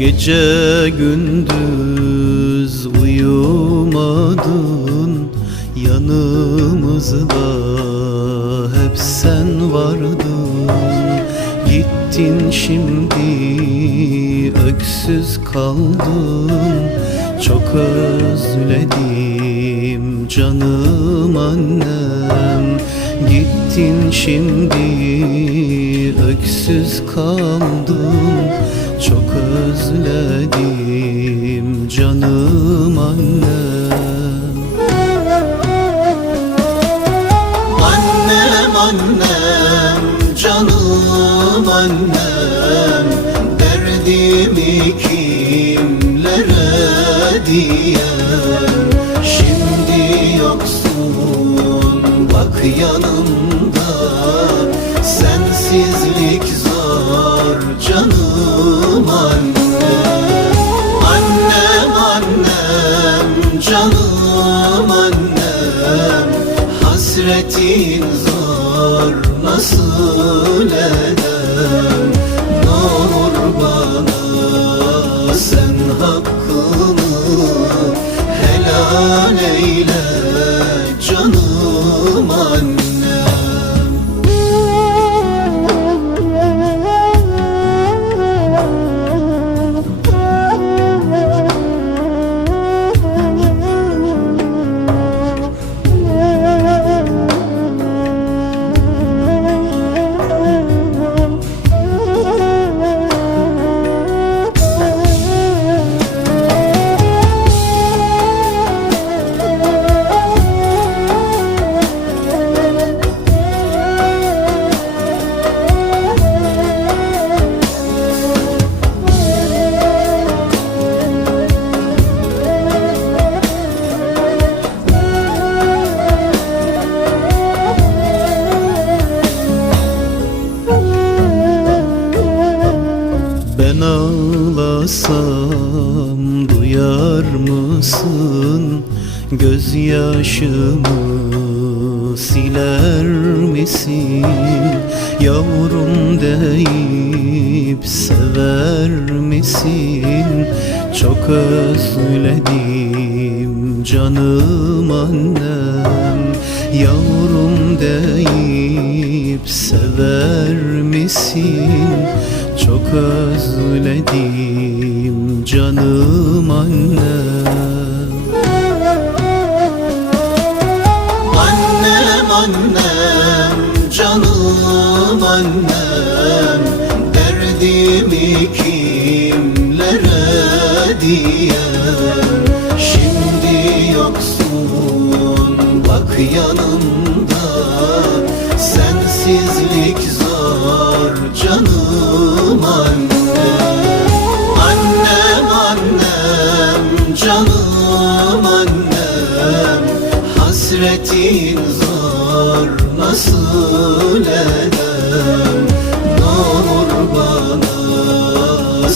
Gece gündüz uyumadın. Yanımızda hep sen vardın. Gittin şimdi öksüz kaldın. Çok özledim canım annem. Gittin şimdi öksüz kaldın Çok özledim canım annem Annem annem canım annem Derdimi kimlere diyem Şimdi yoksun bak yanımda Sensizlik zor annem Annem canım annem. Hasretin zor nasıl edem Ne hakkımı helal eyle ağlasam duyar mısın? Gözyaşımı siler misin? Yavrum deyip sever misin? Çok özledim canım annem Yavrum deyip sever misin? Çok özledim canım annem. Annem annem canım annem. Derdimi kimlere diyem Şimdi yoksun bak yanımda. Sensizlik canım annem Annem annem canım annem. Hasretin zor nasıl bana